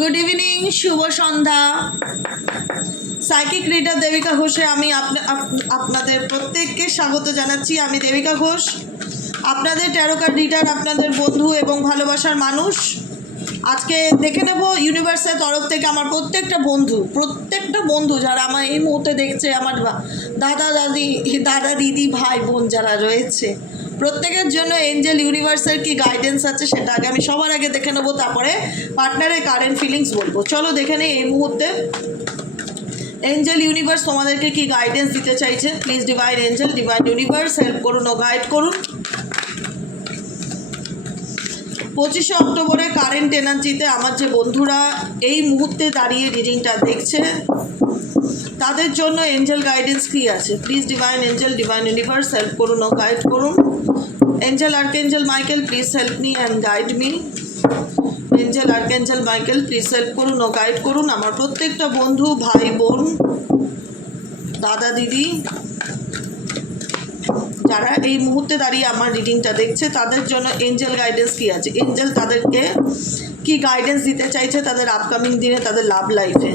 Good evening, শুভ সন্ধ্যা। Psychic reader Devika ঘোষে আমি আপনাদের প্রত্যেককে স্বাগত জানাচ্ছি। আমি দেবিকা ঘোষ, আপনাদের ট্যারো কার্ড রিডার, আপনাদের বন্ধু এবং ভালোবাসার মানুষ। আজকে দেখে নেব ইউনিভার্সের তরফ থেকে আমার প্রত্যেকটা বন্ধু যারা আমার এই মুহূর্তে দেখছে, আমার দাদা দিদি ভাই বোন যারা রয়েছে, প্রত্যেকের জন্য এঞ্জেল ইউনিভার্সের কি গাইডেন্স আছে সেটা আগে আমি সবার আগে দেখে নেবো, তারপরে পার্টনারের কারেন্ট ফিলিংস বলবো। চলো দেখে নেই এই মুহূর্তে এঞ্জেল ইউনিভার্স তোমাদেরকে কি গাইডেন্স দিতে চাইছে। Please divine angel, divine universe help করুন ও গাইড করুন। 25শে অক্টোবরে কারেন্ট এনার্জিতে আমার যে বন্ধুরা এই মুহূর্তে দাঁড়িয়ে রিডিংটা দেখছে তাদের জন্য এঞ্জেল গাইডেন্স কী আছে। Please divine angel, divine universe help করুন ও গাইড করুন। Angel archangel Michael please help me and guide me. Angel archangel Michael please help করুন ও গাইড করুন আমার প্রত্যেকটা বন্ধু, ভাই বোন, দাদা দিদি যারা এই মুহূর্তে দাঁড়িয়ে আমার রিডিংটা দেখছে তাদের জন্য এঞ্জেল গাইডেন্স কী আছে। এঞ্জেল তাদেরকে কি গাইডেন্স দিতে চাইছে তাদের আপকামিং দিনে, তাদের লাভ লাইফে।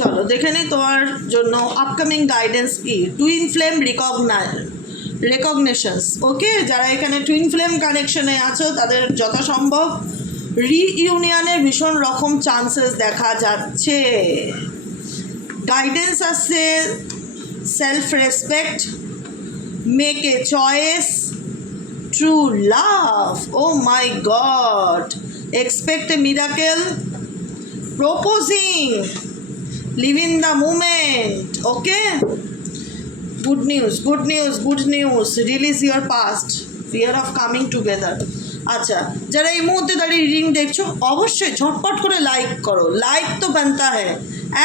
চলো দেখে নিই তোমার জন্য আপকামিং গাইডেন্স কি। টুইন ফ্লেম রেকগনেশনস, ওকে, যারা এখানে টুইন ফ্লেম কানেকশনে আছো তাদের যথাসম্ভব রিইউনিয়নের ভীষণ রকম চান্সেস দেখা যাচ্ছে। গাইডেন্স আছে self respect, make a choice, true love, oh my god, expect a miracle, proposing, live in the moment, okay? Good news, release your past, fear of coming together. আচ্ছা, যারা এই মুহূর্তে দাঁড়িয়ে রিডিং দেখছো অবশ্যই ঝটপট করে লাইক করো, লাইক তো বানতা হ্যায়।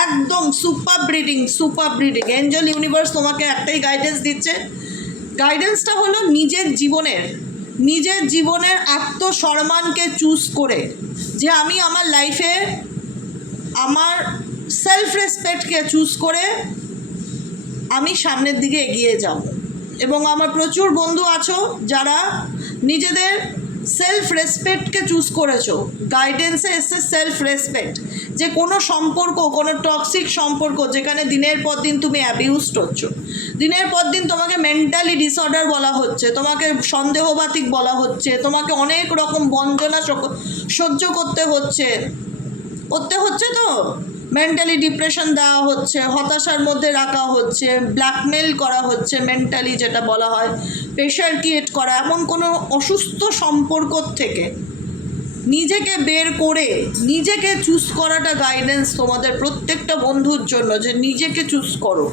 একদম সুপার ব্রিডিং। এঞ্জেল ইউনিভার্স তোমাকে একটাই গাইডেন্স দিচ্ছে। গাইডেন্সটা হলো নিজের জীবনের আত্মসম্মানকে চুজ করে যে আমি আমার লাইফে আমার সেলফ রেসপেক্টকে চুজ করে আমি সামনের দিকে এগিয়ে যাব। এবং আমার প্রচুর বন্ধু আছো যারা নিজেদের সেলফ রেসপেক্টকে চুজ করেছো। গাইডেন্সে এসছে সেলফ রেসপেক্ট, যে কোনো সম্পর্ক, কোনো টক্সিক সম্পর্ক যেখানে দিনের পর দিন তুমি অ্যাবিউজড হচ্ছ, দিনের পর দিন তোমাকে মেন্টালি ডিসঅর্ডার বলা হচ্ছে, তোমাকে সন্দেহবাতিক বলা হচ্ছে, তোমাকে অনেক রকম বঞ্চনা সহ্য করতে হচ্ছে তো মেন্টালি ডিপ্রেশন দেওয়া হচ্ছে, হতাশার মধ্যে রাখা হচ্ছে, ব্ল্যাকমেল করা হচ্ছে, মেন্টালি যেটা বলা হয় প্রেশার ক্রিয়েট করা, এমন কোনো অসুস্থ সম্পর্ক থেকে নিজেকে বের করে নিজেকে চুজ করাটা গাইডেন্স তোমাদের প্রত্যেকটা বন্ধুর জন্য, যে নিজেকে চুজ করো।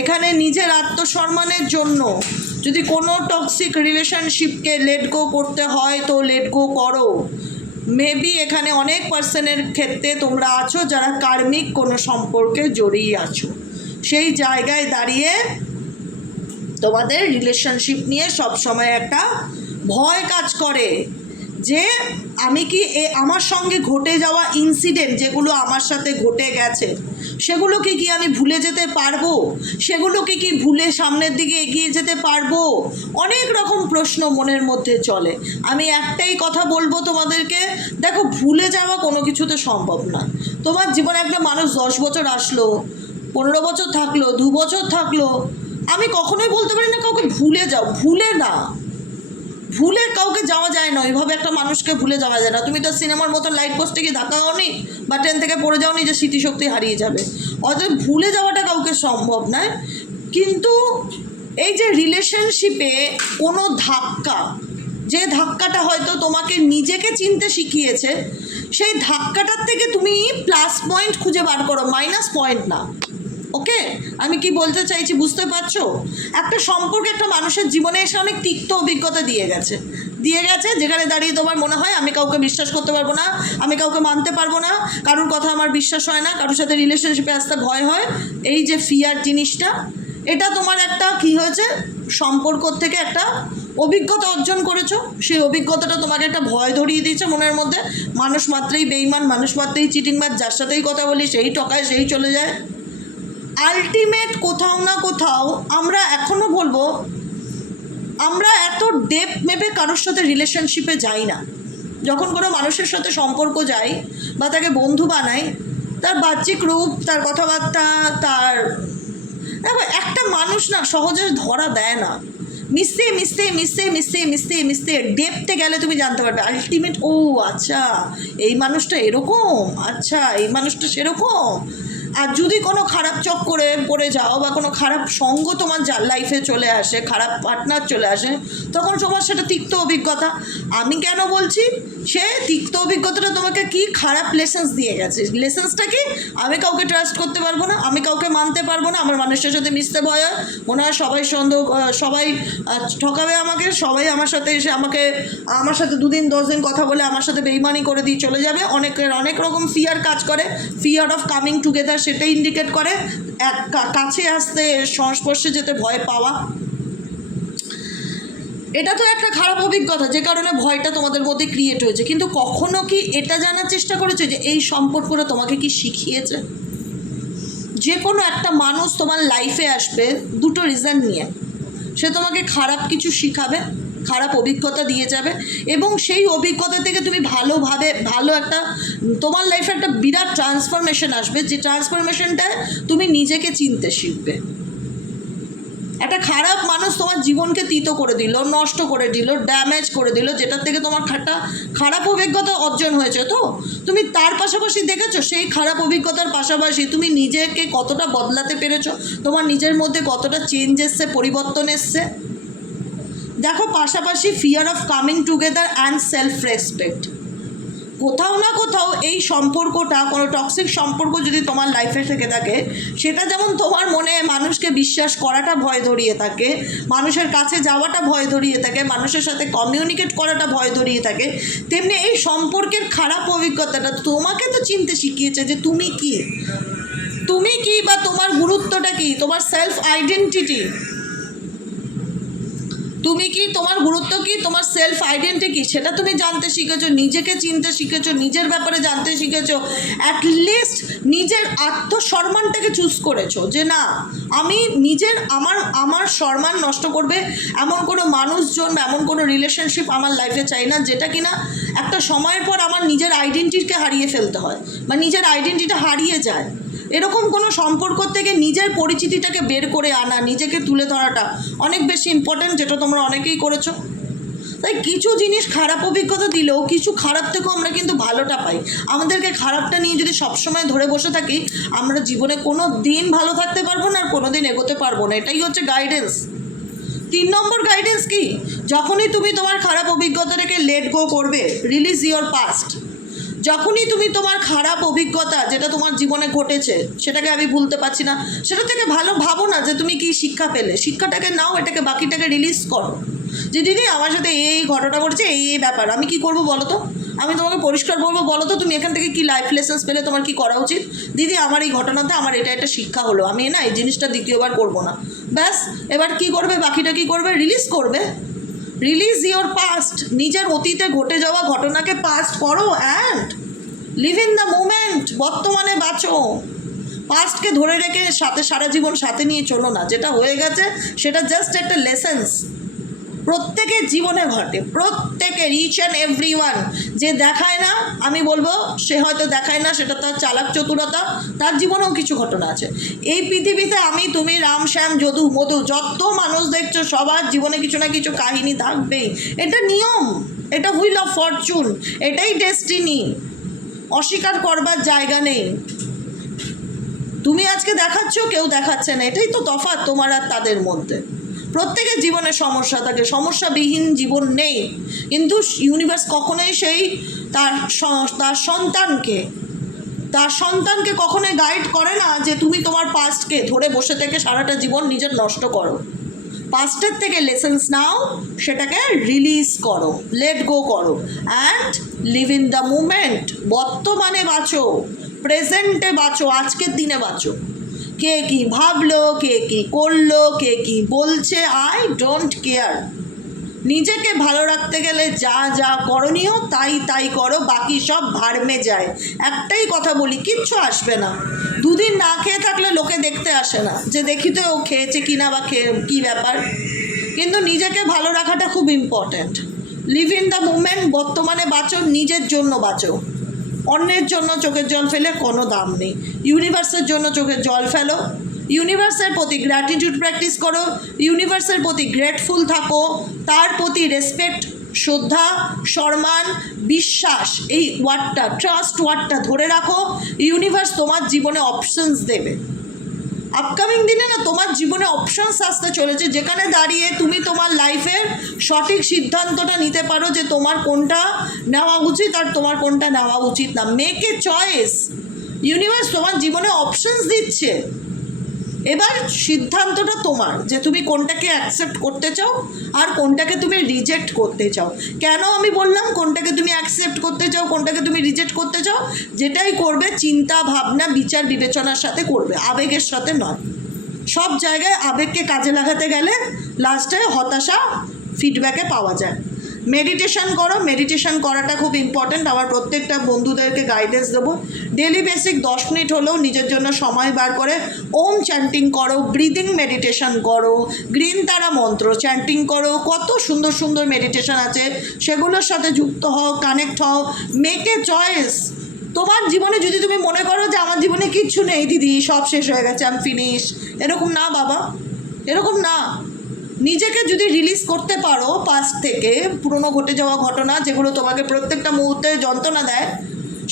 এখানে নিজের আত্মসম্মানের জন্য যদি কোনো টক্সিক রিলেশনশিপকে লেট গো করতে হয় তো লেট গো করো। মেবি এখানে অনেক পার্সনের ক্ষেত্রে তোমরা আছো যারা কার্মিক কোনো সম্পর্কে জড়িয়ে আছো। সেই জায়গায় দাঁড়িয়ে তোমাদের রিলেশনশিপ নিয়ে সব সময় একটা ভয় কাজ করে যে আমি কি আমার সঙ্গে ঘটে যাওয়া ইনসিডেন্ট যেগুলো আমার সাথে ঘটে গেছে সেগুলোকে কি আমি ভুলে যেতে পারবো, সেগুলোকে কি ভুলে সামনের দিকে এগিয়ে যেতে পারবো। অনেক রকম প্রশ্ন মনের মধ্যে চলে। আমি একটাই কথা বলবো তোমাদেরকে, দেখো ভুলে যাওয়া কোনো কিছুতে সম্ভব না। তোমার জীবনে একটা মানুষ 10 বছর আসলো, 15 বছর থাকলো, 2 বছর থাকলো, আমি কখনোই বলতে পারি না কাউকে ভুলে যাও। ভুলে কাউকে যাওয়া যায় না, ওইভাবে একটা মানুষকে ভুলে যাওয়া যায় না। তুমি তো সিনেমার মতো লাইট পোস্টে গিয়ে ধাক্কা হওনি বা ট্রেন থেকে পড়ে যাওনি যে স্মৃতিশক্তি হারিয়ে যাবে। অতএব ভুলে যাওয়াটা কাউকে সম্ভব নয়। কিন্তু এই যে রিলেশনশিপে কোনো ধাক্কা, যে ধাক্কাটা হয়তো তোমাকে নিজেকে চিনতে শিখিয়েছে, সেই ধাক্কাটার থেকে তুমি প্লাস পয়েন্ট খুঁজে বার করো, মাইনাস পয়েন্ট না। ওকে, আমি কি বলতে চাইছি বুঝতে পারছো? একটা সম্পর্ক একটা মানুষের জীবনে এসে অনেক তিক্ত অভিজ্ঞতা দিয়ে গেছে, যেখানে দাঁড়িয়ে তোমার মনে হয় আমি কাউকে বিশ্বাস করতে পারবো না, আমি কাউকে মানতে পারবো না, কারোর কথা আমার বিশ্বাস হয় না, কারোর সাথে রিলেশনশিপে আসতে ভয় হয়। এই যে ফিয়ার জিনিসটা, এটা তোমার একটা কি হয়েছে, সম্পর্ক থেকে একটা অভিজ্ঞতা অর্জন করেছো, সেই অভিজ্ঞতাটা তোমাকে একটা ভয় ধরিয়ে দিয়েছে মনের মধ্যে, মানুষ মাত্রেই বেইমান, মানুষ মাত্রেই চিটিংবাজ, যার সাথেই কথা বলি সেই ঠকায়, সেই চলে যায়। আলটিমেট কোথাও না কোথাও আমরা এখনও বলবো, আমরা এত ডেপথ মেপে কারোর সাথে রিলেশনশিপে যাই না। যখন কোনো মানুষের সাথে সম্পর্ক যাই বা তাকে বন্ধু বানাই, তার বাহ্যিক রূপ, তার কথাবার্তা, তার একটা মানুষ না সহজে ধরা দেয় না। মিশতে মিশতে মিশতে মিশতে মিশতে মিশতে ডেপথে গেলে তুমি জানতে পারবে আলটিমেট, ও আচ্ছা এই মানুষটা এরকম, আচ্ছা এই মানুষটা সেরকম। আর যদি কোনো খারাপ চক্করে পড়ে যাও বা কোনো খারাপ সঙ্গ তোমার লাইফে চলে আসে, খারাপ পার্টনার চলে আসে, তখন তোমার সেটা তিক্ত অভিজ্ঞতা। আমি কেন বলছি, সে তিক্ত অভিজ্ঞতাটা তোমাকে কি খারাপ লেসেন্স দিয়ে গেছে। লেসেন্সটা কি, আমি কাউকে ট্রাস্ট করতে পারবো না, আমি কাউকে মানতে পারবো না, আমার মানুষের সাথে মিশতে ভয় হয়, মনে হয় সবাই সবাই ঠকাবে আমাকে, সবাই আমার সাথে এসে আমার সাথে 2 দিন 10 দিন কথা বলে আমার সাথে বেইমানি করে দিয়ে চলে যাবে। অনেকের অনেক রকম ফিয়ার কাজ করে, ফিয়ার অফ কামিং টুগেদার সেটা ইন্ডিকেট করে কাছে আসতে, সংস্পর্শে যেতে ভয় পাওয়া। এটা তো একটা খারাপ অভিজ্ঞতা, যে কারণে ভয়টা তোমাদের মধ্যে ক্রিয়েট হয়েছে। কিন্তু কখনো কি এটা জানার চেষ্টা করেছো যে এই সম্পর্কটা তোমাকে কি শিখিয়েছে? যে কোনো একটা মানুষ তোমার লাইফে আসবে 2টো রিজন নিয়ে, সে তোমাকে খারাপ কিছু শিখাবে, খারাপ অভিজ্ঞতা দিয়ে যাবে, এবং সেই অভিজ্ঞতা থেকে তুমি ভালো একটা তোমার লাইফে একটা বিরাট ট্রান্সফরমেশন আসবে, যে ট্রান্সফরমেশনটায় তুমি নিজেকে চিনতে শিখবে। একটা খারাপ মানুষ তোমার জীবনকে তিতো করে দিল, নষ্ট করে দিল, ড্যামেজ করে দিল, যেটার থেকে তোমার একটা খারাপ অভিজ্ঞতা অর্জন হয়েছে। তো তুমি তার পাশাপাশি দেখেছো, সেই খারাপ অভিজ্ঞতার পাশাপাশি তুমি নিজেকে কতটা বদলাতে পেরেছো, তোমার নিজের মধ্যে কতটা চেঞ্জ এসছে, পরিবর্তন এসছে। দেখো, পাশাপাশি fear of coming together and self respect. কোথাও না কোথাও এই সম্পর্কটা, কোনো টক্সিক সম্পর্ক যদি তোমার লাইফে থেকে থাকে, সেটা যেমন তোমার মনে মানুষকে বিশ্বাস করাটা ভয় ধরিয়ে থাকে, মানুষের কাছে যাওয়াটা ভয় ধরিয়ে থাকে, মানুষের সাথে কমিউনিকেট করাটা ভয় ধরিয়ে থাকে, তেমনি এই সম্পর্কের খারাপ অভিজ্ঞতাটা তোমাকে তো চিনতে শিখিয়েছে যে তুমি কি বা তোমার গুরুত্বটা কি, তোমার সেলফ আইডেন্টিটি। তুমি কি, তোমার গুরুত্ব কি, তোমার সেলফ আইডেন্টিটি, সেটা তুমি জানতে শিখেছো, নিজেকে চিনতে শিখেছো, নিজের ব্যাপারে জানতে শিখেছো, অ্যাটলিস্ট নিজের আত্মসম্মানটাকে চুজ করেছো যে না, আমি নিজের আমার সম্মান নষ্ট করবে এমন কোনো মানুষজন, এমন কোনো রিলেশনশিপ আমার লাইফে চাই না, যেটা কিনা একটা সময়ের পর আমার নিজের আইডেন্টিটিকে হারিয়ে ফেলতে হয় বা নিজের আইডেন্টিটি হারিয়ে যায়। এরকম কোনো সম্পর্ক থেকে নিজের পরিচিতিটাকে বের করে আনা, নিজেকে তুলে ধরাটা অনেক বেশি ইম্পর্ট্যান্ট, যেটা তোমরা অনেকেই করেছো। তাই কিছু জিনিস খারাপ অভিজ্ঞতা দিলেও কিছু খারাপ থেকেও আমরা কিন্তু ভালোটা পাই। আমাদেরকে খারাপটা নিয়ে যদি সবসময় ধরে বসে থাকি, আমরা জীবনে কোনো দিন ভালো থাকতে পারবো না, আর কোনো দিন এগোতে পারবো না। এটাই হচ্ছে গাইডেন্স। 3 নম্বর গাইডেন্স কি, যখনই তুমি তোমার খারাপ অভিজ্ঞতাটাকে লেট গো করবে, রিলিজ ইওর পাস্ট। যখনই তুমি তোমার খারাপ অভিজ্ঞতা, যেটা তোমার জীবনে ঘটেছে, সেটাকে আমি ভুলতে পারছি না, সেটা থেকে ভাবো না যে তুমি কি শিক্ষা পেলে, শিক্ষাটাকে নাও, এটাকে বাকিটাকে রিলিজ করো। যে দিদি আমার সাথে এই ঘটনা ঘটেছে, এই ব্যাপার, আমি কি করবো বলো তো, আমি তোমাকে পরিষ্কার বলবো, বলো তো তুমি এখান থেকে কি লাইফ লেসেন্স পেলে, তোমার কি করা উচিত। দিদি আমার এই ঘটনাতে আমার এটা শিক্ষা হলো, আমি না এই জিনিসটা দ্বিতীয়বার করবো না। ব্যাস, এবার কি করবে, বাকিটা কি করবে, রিলিজ করবে। Release your past. নিজের অতীতে ঘটে যাওয়া ঘটনাকে পাস্ট করো and live in the moment. বর্তমানে বাঁচো, পাস্টকে ধরে রেখে সারা জীবন সাথে নিয়ে চলো না। যেটা হয়ে গেছে সেটা জাস্ট একটা লেসেন্স। প্রত্যেকের জীবনে ঘটে, প্রত্যেকের, ইচ অ্যান্ড এভরি ওয়ান। যে দেখায় না, আমি বলবো সে হয়তো দেখায় না, সেটা তার চালাক চতুরতা, তার জীবনেও কিছু ঘটনা আছে। এই পৃথিবীতে আমি, তুমি, রাম, শ্যাম, যদু, মধু, যত মানুষ দেখছো, সবার জীবনে কিছু না কিছু কাহিনী থাকবেই। এটা নিয়ম, এটা হুইল অফ ফরচুন, এটাই ডেস্টিনি, অস্বীকার করবার জায়গা নেই। তুমি আজকে দেখাচ্ছ, কেউ দেখাচ্ছে না, এটাই তো তফাৎ তোমার আর তাদের মধ্যে। প্রত্যেকের জীবনে সমস্যা থাকে, সমস্যাবিহীন জীবন নেই। কিন্তু ইউনিভার্স কখনোই সেই তার সন্তানকে কখনোই গাইড করে না যে তুমি তোমার পাস্টকে ধরে বসে থেকে সারাটা জীবন নিজের নষ্ট করো। পাস্টের থেকে লেসেন্স নাও, সেটাকে রিলিজ করো, লেট গো করো, and live in the moment. বর্তমানে বাঁচো, প্রেজেন্টে বাঁচো, আজকের দিনে বাঁচো। কে কি ভাবলো, কে কি করলো, কে কি বলছে, আই ডোন্ট কেয়ার। নিজেকে ভালো রাখতে গেলে যা যা করণীয় তাই তাই করো, বাকি সব ভাড়মে যায়। একটাই কথা বলি, কিচ্ছু আসবে না। দুদিন না খেয়ে থাকলে লোকে দেখতে আসে না যে দেখি তো ও খেয়েছে কিনা বা কী ব্যাপার। কিন্তু নিজেকে ভালো রাখাটা খুব important. Live in the moment, বর্তমানে বাঁচো, নিজের জন্য বাঁচো। অন্যের জন্য চোখের জল ফেলে কোনো দাম নেই। ইউনিভার্সের জন্য চোখের জল ফেলো, ইউনিভার্সের প্রতি গ্র্যাটিটিউড প্র্যাকটিস করো, ইউনিভার্সের প্রতি গ্রেটফুল থাকো, তার প্রতি রেসপেক্ট, শ্রদ্ধা, সম্মান, বিশ্বাস, এই ওয়ার্ডটা, ট্রাস্ট ওয়ার্ডটা ধরে রাখো। ইউনিভার্স তোমার জীবনে অপশনস দেবে। আপকামিং দিনে না তোমার জীবনে অপশনস আসতে চলেছে, যেখানে দাঁড়িয়ে তুমি তোমার লাইফের সঠিক সিদ্ধান্তটা নিতে পারো যে তোমার কোনটা নেওয়া উচিত আর তোমার কোনটা নেওয়া উচিত না। Make a choice. ইউনিভার্স তোমার জীবনে অপশনস দিচ্ছে, এবার সিদ্ধান্তটা তোমার যে তুমি কোনটাকে অ্যাকসেপ্ট করতে চাও আর কোনটাকে তুমি রিজেক্ট করতে চাও। কেন আমি বললাম কোনটাকে তুমি অ্যাকসেপ্ট করতে চাও, কোনটাকে তুমি রিজেক্ট করতে চাও? যেটাই করবে চিন্তা ভাবনা বিচার বিবেচনার সাথে করবে, আবেগের সাথে নয়। সব জায়গায় আবেগকে কাজে লাগাতে গেলে লাস্টে হতাশা ফিডব্যাকে পাওয়া যায়। মেডিটেশন করো, মেডিটেশন করাটা খুব ইম্পর্ট্যান্ট। আমার প্রত্যেকটা বন্ধুদেরকে গাইডেন্স দেবো, ডেলি বেসিক 10 মিনিট হলেও নিজের জন্য সময় বার করে ওম চ্যান্টিং করো, ব্রিদিং মেডিটেশন করো, গ্রিন তারা মন্ত্র চ্যান্টিং করো। কত সুন্দর সুন্দর মেডিটেশন আছে, সেগুলোর সাথে যুক্ত হও, কানেক্ট হও। Make a choice. তোমার জীবনে যদি তুমি মনে করো যে আমার জীবনে কিচ্ছু নেই দিদি, সব শেষ হয়ে গেছে, আমি ফিনিশ, এরকম না বাবা, এরকম না। নিজেকে যদি রিলিজ করতে পারো পাস্ট থেকে, পুরনো ঘটে যাওয়া ঘটনা যেগুলো তোমাকে প্রত্যেকটা মুহূর্তে যন্ত্রণা দেয়,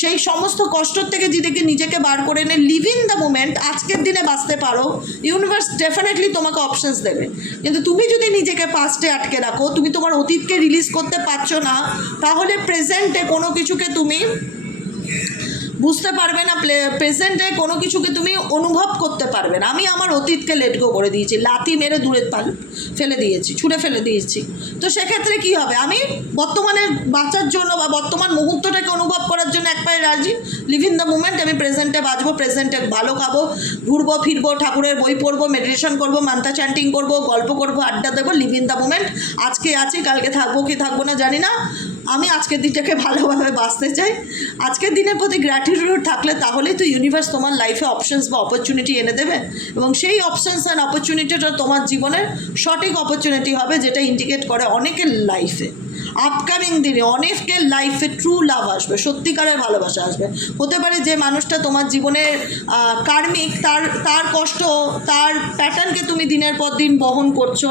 সেই সমস্ত কষ্ট থেকে যদি নিজেকে বার করে এনে লিভ ইন দ্য মোমেন্ট, আজকের দিনে বাঁচতে পারো, ইউনিভার্স ডেফিনেটলি তোমাকে অপশনস দেবে। কিন্তু তুমি যদি নিজেকে পাস্টে আটকে রাখো, তুমি তোমার অতীতকে রিলিজ করতে পারছো না, তাহলে প্রেজেন্টে কোনো কিছুকে তুমি বুঝতে পারবে না, প্রেজেন্টে কোনো কিছুকে তুমি অনুভব করতে পারবে না। আমি আমার অতীতকে লেট গো করে দিয়েছি, লাথি মেরে দূরে ফেলে দিয়েছি, ছুঁড়ে ফেলে দিয়েছি। তো সেক্ষেত্রে কী হবে? আমি বর্তমানে বাঁচার জন্য বা বর্তমান মুহূর্তটাকে অনুভব করার জন্য এক পায়ে রাজি। লিভ ইন দ্য মুমেন্ট, আমি প্রেজেন্টে বাঁচবো, প্রেজেন্টে ভালো খাবো, ঘুরবো ফিরবো, ঠাকুরের বই পড়বো, মেডিটেশন করবো, মান্ত্রা চ্যান্টিং করবো, গল্প করবো, আড্ডা দেবো। Live in the moment. আজকে আছি, কালকে থাকবো কি থাকবো না জানি না। আমি আজকের দিনটাকে ভালোভাবে বাঁচতে চাই। আজকের দিনের প্রতি গ্র্যাটিটিউড থাকলে তাহলেই তো ইউনিভার্স তোমার লাইফে অপশনস বা অপরচুনিটি এনে দেবে, এবং সেই অপশনস অ্যান্ড অপরচুনিটিটা তোমার জীবনের সঠিক অপরচুনিটি হবে, যেটা ইন্ডিকেট করে অনেকের লাইফে আপকামিং দিনে অনেকের লাইফে ট্রু লাভ আসবে, সত্যিকারের ভালোবাসা আসবে। হতে পারে যে মানুষটা তোমার জীবনের কার্মিক, তার কষ্ট, তার প্যাটার্নকে তুমি দিনের পর দিন বহন করছো।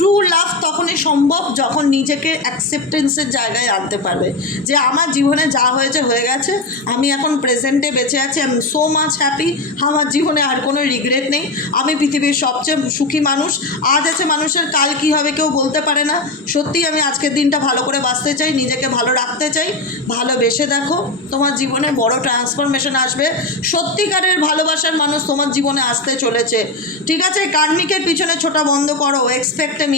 ট্রু লাভ তখনই সম্ভব যখন নিজেকে অ্যাকসেপ্টেন্সের জায়গায় আনতে পারবে যে আমার জীবনে যা হয়েছে হয়ে গেছে, আমি এখন প্রেজেন্টে বেঁচে আছি, I am so much happy, আমার জীবনে আর কোনো রিগ্রেট নেই, আমি পৃথিবীর সবচেয়ে সুখী মানুষ। আজ আছে মানুষের কাল কী হবে কেউ বলতে পারে না। সত্যি আমি আজকের দিনটা ভালো করে বাঁচতে চাই, নিজেকে ভালো রাখতে চাই। ভালোবেসে দেখো, তোমার জীবনে বড় ট্রান্সফরমেশন আসবে। সত্যিকারের ভালোবাসার মানুষ তোমার জীবনে আসতে চলেছে। ঠিক আছে, কার্মিকের পিছনে ছোটা বন্ধ করো, এক্সপেক্ট এ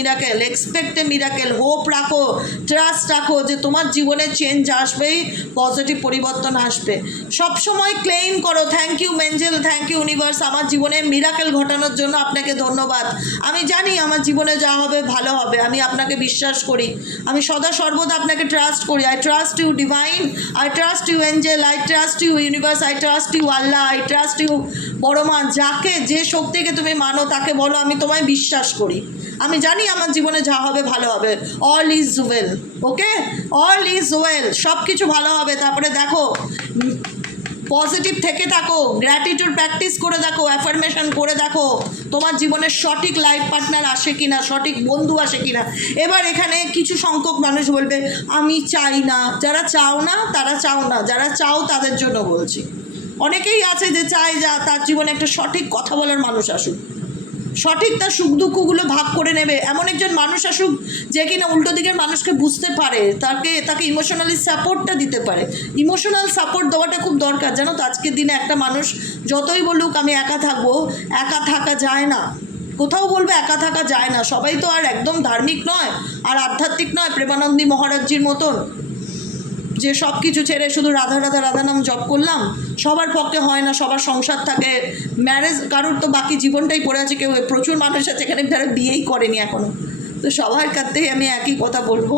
মিরাকেল, হোপ রাখো, ট্রাস্ট রাখো যে তোমার জীবনে চেঞ্জ আসবেই, পজিটিভ পরিবর্তন আসবে। সবসময় ক্লেইম করো, থ্যাংক ইউ মেঞ্জেল, থ্যাংক ইউ ইউনিভার্স, আমার জীবনে মিরাকেল ঘটানোর জন্য আপনাকে ধন্যবাদ। আমি জানি আমার জীবনে যা হবে ভালো হবে, আমি আপনাকে বিশ্বাস করি, আমি সদা সর্বদা আপনাকে ট্রাস্ট করি। I trust you divine, I trust you angel, I trust you universe, I trust you Allah, I trust you বড় মা। যাকে যে শক্তিকে তুমি মানো তাকে বলো আমি তোমায় বিশ্বাস করি, আমি জানি আমার জীবনে যা হবে ভালো হবে। All is well, okay, all is well, সব কিছু ভালো হবে। তারপরে দেখো, পজিটিভ থেকে থাকো, গ্র্যাটিটিউড প্র্যাকটিস করে দেখো, অ্যাফার্মেশন করে দেখো, তোমার জীবনের সঠিক লাইফ পার্টনার আসে কিনা, সঠিক বন্ধু আসে কিনা। এবার এখানে কিছু সংখ্যক মানুষ বলবে আমি চাই না। যারা চাও না তারা চাও না, যারা চাও তাদের জন্য বলছি। অনেকেই আছে যে চায় যা তার জীবনে একটা সঠিক কথা বলার মানুষ আসুক, সঠিক তার সুখ দুঃখগুলো ভাগ করে নেবে, এমন একজন মানুষ আসুক যে কিনা উল্টো দিকের মানুষকে বুঝতে পারে, তাকে ইমোশনালি সাপোর্টটা দিতে পারে। ইমোশনাল সাপোর্ট দেওয়াটা খুব দরকার, জানো তো। আজকের দিনে একটা মানুষ যতই বলুক আমি একা থাকবো, একা থাকা যায় না, কোথাও বলবে একা থাকা যায় না। সবাই তো আর একদম ধার্মিক নয় আর আধ্যাত্মিক নয় প্রেমানন্দী মহারাজজির মতন, যে সব কিছু ছেড়ে শুধু রাধা রাধা রাধা নাম জপ করলাম। সবার পক্ষে হয় না, সবার সংসার থাকে, ম্যারেজ, কারোর তো বাকি জীবনটাই পড়ে আছে। কেউ, প্রচুর মানুষ আছে এখানে যারা বিয়েই করেনি এখনও, তো সবার কাছেই আমি একই কথা বলবো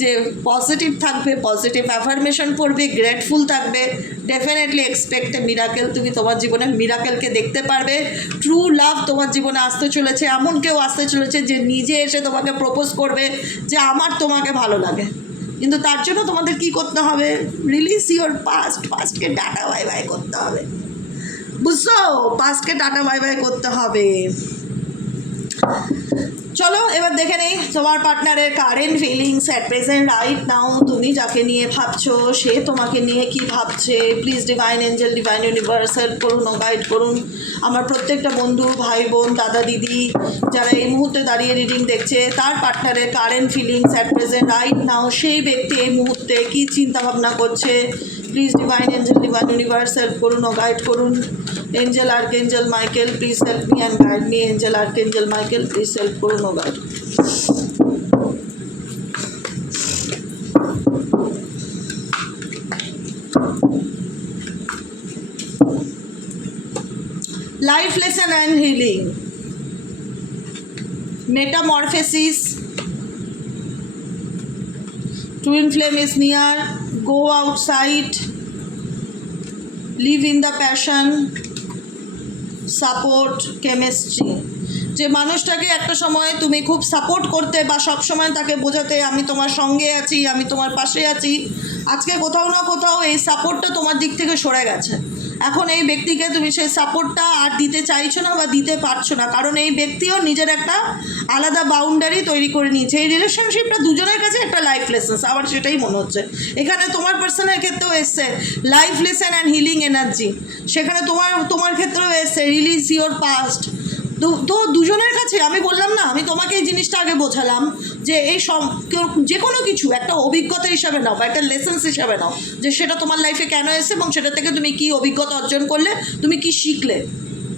যে পজিটিভ থাকবে, পজিটিভ অ্যাফার্মেশন পড়বে, গ্রেটফুল থাকবে, ডেফিনেটলি এক্সপেক্ট এ মিরাকেল। তুমি তোমার জীবনে মিরাকেলকে দেখতে পারবে। ট্রু লাভ তোমার জীবনে আসতে চলেছে, এমন কেউ আসতে চলেছে যে নিজে এসে তোমাকে প্রপোজ করবে যে আমার তোমাকে ভালো লাগে। কিন্তু তার জন্য তোমাদের কি করতে হবে? রিলিজ ইওর পাস্টকে টাটা বাই বাই করতে হবে, বুঝছো? পাস্টকে টাটা বাই বাই করতে হবে। চলো এবার দেখে নেই তোমার পার্টনারের current feelings at present right নাও। তুমি যাকে নিয়ে ভাবছো সে তোমাকে নিয়ে কি ভাবছে? Please divine angel, divine universe help করুন ও গাইড করুন আমার প্রত্যেকটা বন্ধু, ভাই বোন, দাদা দিদি যারা এই মুহূর্তে দাঁড়িয়ে রিডিং দেখছে, তার পার্টনারের current feelings at present right now. সেই ব্যক্তি এই মুহূর্তে কী চিন্তাভাবনা করছে? Please divine angel, divine universe help করুন ও গাইড করুন। Angel archangel Michael please help me and guide me. Angel archangel Michael please help করুন ও guide. Life lesson and healing. Metamorphosis. Twin flame is near. Go outside. Live in the passion. Support. Chemistry. যে মানুষটাকে একটা সময় তুমি খুব support করতে বা সব সময় তাকে বোঝাতে আমি তোমার সঙ্গে আছি, আমি তোমার পাশে আছি, আজকে কোথাও না কোথাও এই সাপোর্টটা তোমার দিক থেকে সরে গেছে। এখন এই ব্যক্তিকে তুমি সেই সাপোর্টটা আর দিতে চাইছো না বা দিতে পারছো না, কারণ এই ব্যক্তিও নিজের একটা আলাদা বাউন্ডারি তৈরি করে নিয়েছে। এই রিলেশনশিপটা দুজনের কাছে একটা লাইফ লেসেন্স, আবার সেটাই মনে হচ্ছে এখানে তোমার পার্সনের ক্ষেত্রেও এসছে life lesson and healing energy. সেখানে তোমার ক্ষেত্রেও এসছে রিলিজ ইওর পাস্ট। তো দুজনের কাছে আমি বললাম না, আমি তোমাকে এই জিনিসটা আগে বোঝালাম যে এই যে কোনো কিছু একটা অভিজ্ঞতা হিসাবে নাও বা একটা লেসেন্স হিসাবে নাও, যে সেটা তোমার লাইফে কেন এসেছে এবং সেটা থেকে তুমি কী অভিজ্ঞতা অর্জন করলে, তুমি কি শিখলে,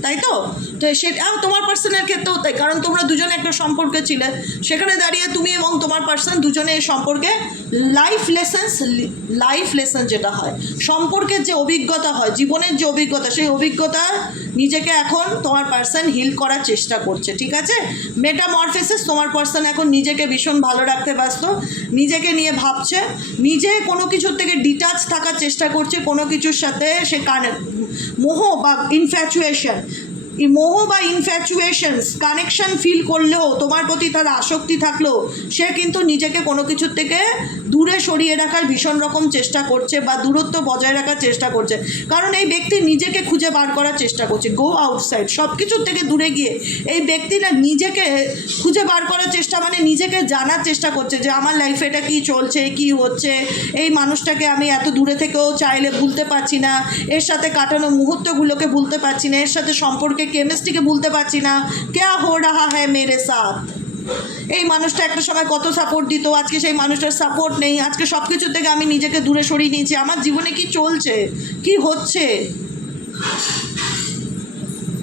তাই তো? তো সেটা তোমার পার্সনের ক্ষেত্রেও তাই, কারণ তোমরা দুজনে একটা সম্পর্কে ছিলে, সেখানে দাঁড়িয়ে তুমি এবং তোমার পার্সন দুজনে এই সম্পর্কে লাইফ লেসেন্স যেটা হয়, সম্পর্কের যে অভিজ্ঞতা হয়, জীবনের যে অভিজ্ঞতা, সেই অভিজ্ঞতা নিজেকে এখন তোমার পার্সন হিল করার চেষ্টা করছে, ঠিক আছে? মেটামরফোসিস, তোমার পার্সন এখন নিজেকে ভীষণ ভালো রাখতে ব্যস্ত, নিজেকে নিয়ে ভাবছে, নিজে কোনো কিছুর থেকে ডিটাচ থাকার চেষ্টা করছে, কোনো কিছুর সাথে সে মোহ বা ইনফ্যাচুয়েশন, মোহ বা ইনফ্যাচুয়েশনস কানেকশন ফিল করলেও, তোমার প্রতি তার আসক্তি থাকলেও সে কিন্তু নিজেকে কোনো কিছুর থেকে দূরে সরিয়ে রাখার ভীষণ রকম চেষ্টা করছে বা দূরত্ব বজায় রাখার চেষ্টা করছে, কারণ এই ব্যক্তি নিজেকে খুঁজে বার করার চেষ্টা করছে। গো আউটসাইড, সব কিছুর থেকে দূরে গিয়ে এই ব্যক্তিরা নিজেকে খুঁজে বার করার চেষ্টা, মানে নিজেকে জানার চেষ্টা করছে যে আমার লাইফে এটা কী চলছে, কী হচ্ছে, এই মানুষটাকে আমি এত দূরে থেকেও চাইলে ভুলতে পারছি না, এর সাথে কাটানো মুহূর্তগুলোকে ভুলতে পারছি না, এর সাথে সম্পর্কে কেমিস্ট্রিকে ভুলতে পারছি না, ক্যা হো রাহা হ্যায় মেরে সাথ। এই মানুষটা একটা সময় কত সাপোর্ট দিত, আজকে সেই মানুষটার সাপোর্ট নেই, আজকে সব কিছুর থেকে আমি নিজেকে দূরে সরিয়ে নিয়েছি, আমার জীবনে কি চলছে, কি হচ্ছে।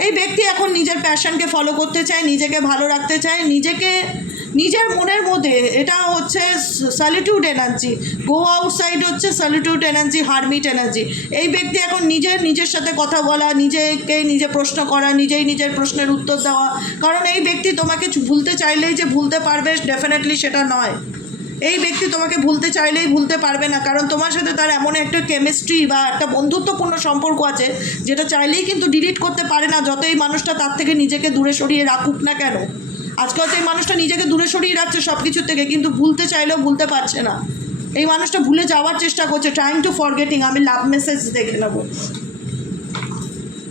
এই ব্যক্তি এখন নিজের প্যাশনকে ফলো করতে চায়, নিজেকে ভালো রাখতে চায়, নিজের মনের মধ্যে, এটা হচ্ছে সলিটিউড এনার্জি, গো আউটসাইড হচ্ছে সলিটিউড এনার্জি, হারমিট এনার্জি। এই ব্যক্তি এখন নিজের সাথে কথা বলা, নিজে প্রশ্ন করা, নিজের প্রশ্নের উত্তর দেওয়া, কারণ এই ব্যক্তি তোমাকে ভুলতে চাইলেই যে ভুলতে পারবে ডেফিনেটলি সেটা নয়। এই ব্যক্তি তোমাকে ভুলতে চাইলেই ভুলতে পারবে না, কারণ তোমার সাথে তার এমন একটা কেমিস্ট্রি বা একটা বন্ধুত্বপূর্ণ সম্পর্ক আছে যেটা চাইলেই কিন্তু ডিলিট করতে পারে না, যত এই মানুষটা তার থেকে নিজেকে দূরে সরিয়ে রাখুক না কেন। আজকে হয়তো এই মানুষটা নিজেকে দূরে সরিয়ে রাখছে সব কিছুর থেকে, কিন্তু ভুলতে চাইলেও ভুলতে পারছে না। এই মানুষটা ভুলে যাওয়ার চেষ্টা করছে, ট্রাইং টু ফরগেটিং। আমি লাভ মেসেজ দেখে নেবো,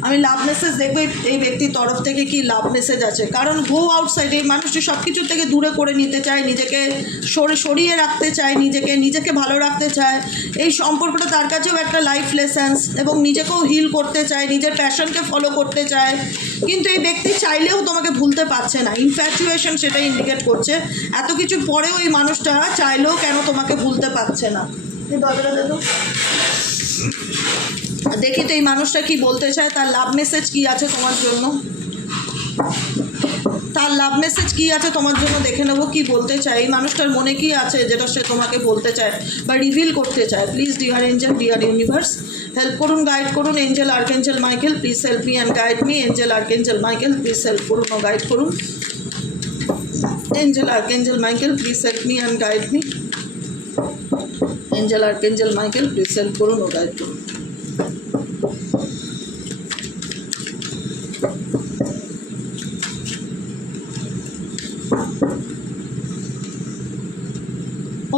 আমি লাভ মেসেজ দেখবো এই ব্যক্তির তরফ থেকে কি লাভ মেসেজ আছে, কারণ গো আউটসাইড, এই মানুষটি সব কিছুর থেকে দূরে করে নিতে চায়, নিজেকে সরিয়ে রাখতে চায়, নিজেকে ভালো রাখতে চায়। এই সম্পর্কটা তার কাছেও একটা লাইফ লেসেন্স, এবং নিজেকেও হিল করতে চায়, নিজের প্যাশনকে ফলো করতে চায়, কিন্তু এই ব্যক্তি চাইলেও তোমাকে ভুলতে পারছে না। ইনফ্যাচুয়েশন সেটা ইন্ডিকেট করছে, এত কিছু পরেও এই মানুষটা চাইলেও কেন তোমাকে ভুলতে পারছে না। দেখি তো এই মানুষটা কি বলতে চায়, তার লাভ মেসেজ কি আছে তোমার জন্য, তার লাভ মেসেজ কি আছে তোমার জন্য দেখে নেবো কি বলতে চায়। এই মানুষটার মনে কি আছে যেটা সে তোমাকে বলতে চায় বা রিভিল করতে চায়। Please dear angel, dear universe help করুন, গাইড করুন। Angel archangel Michael please help me and guide me. Angel archangel Michael please help করুন ও গাইড করুন। Angel Archangel Michael, please help me and guide me. Angel Archangel Michael, please help করুন ও guide করুন।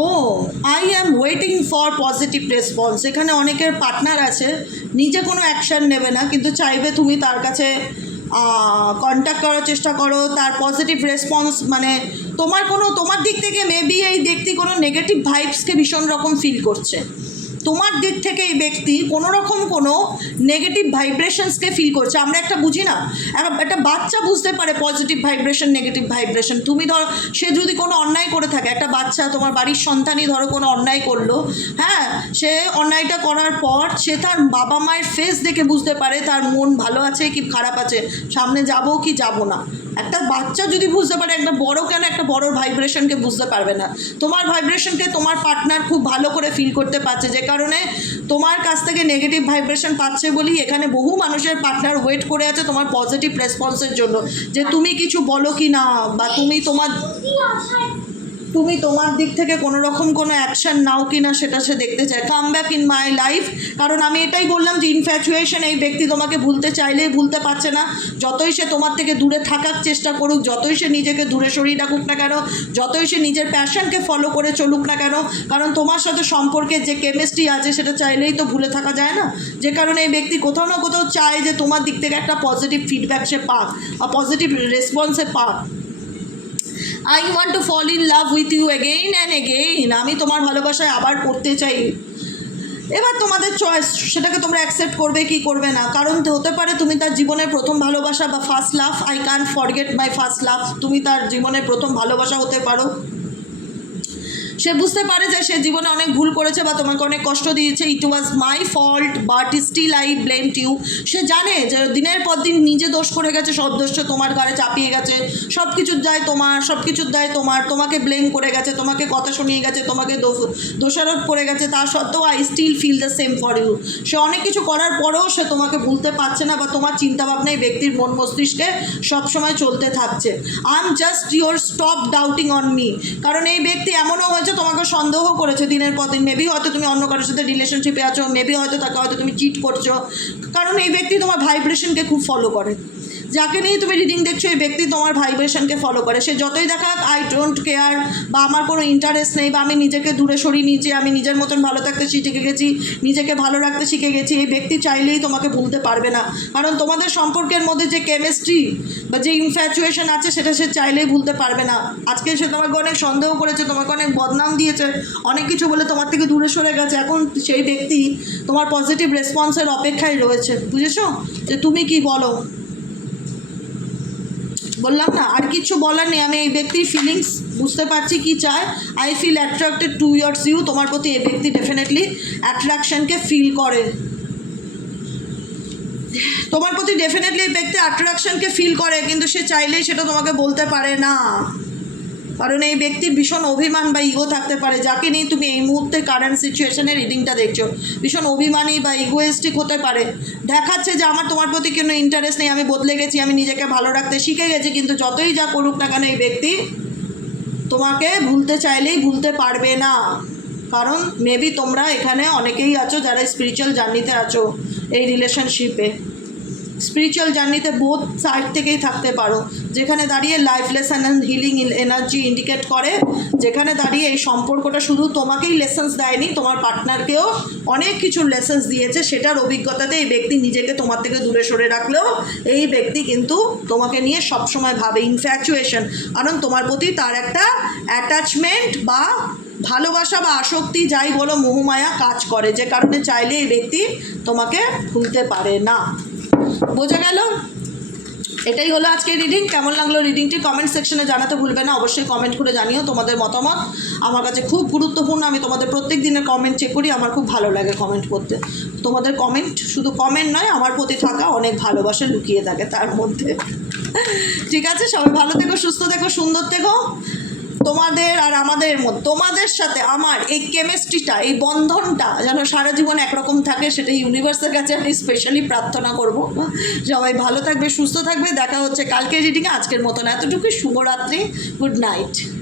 ও I am waiting for positive response. এখানে অনেকের partner আছে, নিজে কোনো অ্যাকশান নেবে না, কিন্তু চাইবে তুমি তার কাছে কন্ট্যাক্ট করার চেষ্টা করো, তার পজিটিভ রেসপন্স, মানে তোমার দিক থেকে মেবি এই ব্যক্তি কোনো নেগেটিভ ভাইবসকে ভীষণ রকম ফিল করছে। তোমার দিক থেকে এই ব্যক্তি কোনো রকম কোনো নেগেটিভ ভাইব্রেশনসকে ফিল করছে। আমরা একটা বুঝি না, একটা বাচ্চা বুঝতে পারে পজিটিভ ভাইব্রেশন নেগেটিভ ভাইব্রেশন। তুমি ধরো সে যদি কোনো অন্যায় করে থাকে, একটা বাচ্চা তোমার বাড়ির সন্তানই ধরো কোনো অন্যায় করলো, হ্যাঁ, সে অন্যায়টা করার পর সে তার বাবা মায়ের ফেস দেখে বুঝতে পারে তার মন ভালো আছে কি খারাপ আছে, সামনে যাবো কি যাবো না। একটা বাচ্চা যদি বুঝতে পারে, একটা বড় কেন একটা বড়োর ভাইব্রেশনকে বুঝতে পারবে না। তোমার ভাইব্রেশনকে তোমার পার্টনার খুব ভালো করে ফিল করতে পারছে, যে কারণে তোমার কাছ থেকে নেগেটিভ ভাইব্রেশন পাচ্ছে বলেই এখানে বহু মানুষের পার্টনার ওয়েট করে আছে তোমার পজিটিভ রেসপন্সের জন্য, যে তুমি কিছু বলো কি না, বা তুমি তোমার দিক থেকে কোনো রকম কোনো অ্যাকশান নাও কি না সেটা সে দেখতে চায়। Come back in my life. কারণ আমি এটাই বললাম যে ইনফ্যাচুয়েশন, এই ব্যক্তি তোমাকে ভুলতে চাইলেই ভুলতে পারছে না। যতই সে তোমার থেকে দূরে থাকার চেষ্টা করুক, যতই সে নিজেকে দূরে সরিয়ে রাখুক না কেন, যতই সে নিজের প্যাশনকে ফলো করে চলুক না কেন, কারণ তোমার সাথে সম্পর্কের যে কেমিস্ট্রি আছে সেটা চাইলেই তো ভুলে থাকা যায় না। যে কারণে এই ব্যক্তি কোথাও না কোথাও চায় যে তোমার দিক থেকে একটা পজিটিভ ফিডব্যাক সে পাক, বা পজিটিভ রেসপন্সে পাক। I want to fall in love with you again and again. আমি তোমার ভালোবাসায় আবার পড়তে চাই। এবার তোমাদের চয়েস, সেটাকে তোমরা অ্যাকসেপ্ট করবে কি করবে না। কারণ হতে পারে তুমি তার জীবনের প্রথম ভালোবাসা বা first love. I can't forget my first love. তুমি তার জীবনের প্রথম ভালোবাসা হতে পারো। সে বুঝতে পারে যে সে জীবনে অনেক ভুল করেছে বা তোমাকে অনেক কষ্ট দিয়েছে। It was my fault but still I blamed you. সে জানে যে দিনের পর দিন নিজে দোষ করে গেছে, সব দোষ তোমার ঘাড়ে চাপিয়ে গেছে, সব কিছুর দায় তোমার, তোমাকে ব্লেম করে গেছে, তোমাকে কথা শুনিয়ে গেছে, তোমাকে দোষারোপ করে গেছে। তা সত্ত্বেও I still feel the same for you. সে অনেক কিছু করার পরেও সে তোমাকে ভুলতে পারছে না, বা তোমার চিন্তাভাবনা এই ব্যক্তির মন মস্তিষ্কে সবসময় চলতে থাকছে। I am just your stop doubting on me. কারণ এই ব্যক্তি এমনও হয়েছে তোমাকে সন্দেহ করেছে দিনের পর দিন। মেবি হয়তো তুমি অন্য কারোর সাথে রিলেশনশিপে আছো, মেবি হয়তো তাকে হয়তো তুমি চিট করছো। কারণ এই ব্যক্তি তোমার ভাইব্রেশনকে খুব ফলো করে। যাকে নিয়ে তুমি রিডিং দেখছো এই ব্যক্তি তোমার ভাইব্রেশনকে ফলো করে। সে যতই দেখাক আই ডোন্ট কেয়ার, বা আমার কোনো ইন্টারেস্ট নেই, বা আমি নিজেকে দূরে সরিয়ে নিয়েছি, আমি নিজের মতন ভালো থাকতে শিখে গেছি, নিজেকে ভালো রাখতে শিখে গেছি, এই ব্যক্তি চাইলেই তোমাকে ভুলতে পারবে না। কারণ তোমাদের সম্পর্কের মধ্যে যে কেমিস্ট্রি বা যে ইনফ্যাচুয়েশন আছে সেটা সে চাইলেই ভুলতে পারবে না। আজকে সে তোমাকে অনেক সন্দেহ করেছে, তোমাকে অনেক বদনাম দিয়েছে, অনেক কিছু বলে তোমার থেকে দূরে সরে গেছে। এখন সেই ব্যক্তি তোমার পজিটিভ রেসপন্সের অপেক্ষায় রয়েছে। বুঝেছো যে তুমি কি বলো? বললাম না, আর কিছু বলার নেই। আমি এই ব্যক্তির ফিলিংস বুঝতে পারছি কি চায়। I feel attracted towards you. তোমার প্রতি এই ব্যক্তি ডেফিনেটলি অ্যাট্রাকশনকে ফিল করে। তোমার প্রতি ডেফিনেটলি এই ব্যক্তি অ্যাট্রাকশনকে ফিল করে, কিন্তু সে চাইলেই সেটা তোমাকে বলতে পারে না। কারণ এই ব্যক্তির ভীষণ অভিমান বা ইগো থাকতে পারে। যাকে নিয়ে তুমি এই মুহূর্তে কারেন্ট সিচুয়েশনের রিডিংটা দেখছো, ভীষণ অভিমানী বা ইগোয়েস্টিক হতে পারে। দেখাচ্ছে যে আমার তোমার প্রতি কোনো ইন্টারেস্ট নেই, আমি বদলে গেছি, আমি নিজেকে ভালো রাখতে শিখে গেছি। কিন্তু যতই যা করুক না কেন এই ব্যক্তি তোমাকে ভুলতে চাইলেই ভুলতে পারবে না। কারণ মেবি তোমরা এখানে অনেকেই আছো যারা স্পিরিচুয়াল জার্নিতে আছো। এই রিলেশনশিপে স্পিরিচুয়াল জার্নিতে বোথ সাইড থেকেই থাকতে পারো। যেখানে দাঁড়িয়ে life lesson and healing energy indicate করে, যেখানে দাঁড়িয়ে এই সম্পর্কটা শুধু তোমাকেই লেসেন্স দেয়নি, তোমার পার্টনারকেও অনেক কিছু লেসেন্স দিয়েছে। সেটার অভিজ্ঞতাতে এই ব্যক্তি নিজেকে তোমার থেকে দূরে সরে রাখলেও এই ব্যক্তি কিন্তু তোমাকে নিয়ে সবসময় ভাবে ইনফ্যাচুয়েশন। কারণ তোমার প্রতি তার একটা অ্যাটাচমেন্ট বা ভালোবাসা বা আসক্তি যাই বলো, মোহমায়া কাজ করে, যে কারণে চাইলে এই ব্যক্তি তোমাকে ভুলতে পারে না। বোঝা গেল? এটাই হলো আজকের রিডিং। কেমন লাগলো রিডিংটি কমেন্ট সেকশনে জানাতে ভুলবে না। অবশ্যই কমেন্ট করে জানিও তোমাদের মতামত। আমার কাছে খুব গুরুত্বপূর্ণ। আমি তোমাদের প্রত্যেক দিনের কমেন্ট চেক করি, আমার খুব ভালো লাগে কমেন্ট করতে। তোমাদের কমেন্ট শুধু কমেন্ট নয়, আমার প্রতি থাকা অনেক ভালোবাসা লুকিয়ে থাকে তার মধ্যে। ঠিক আছে, সবাই ভালো থেকো, সুস্থ থেকো, সুন্দর থেকো। তোমাদের আর আমাদের মধ্যে, তোমাদের সাথে আমার এই কেমিস্ট্রিটা, এই বন্ধনটা যেন সারা জীবন একরকম থাকে, সেটা ইউনিভার্সের কাছে আমি স্পেশালি প্রার্থনা করব। সবাই ভালো থাকবে, সুস্থ থাকবে। দেখা হচ্ছে কালকে রিডিংয়ে। আজকের মতন এতটুকুই। শুভরাত্রি, গুড নাইট।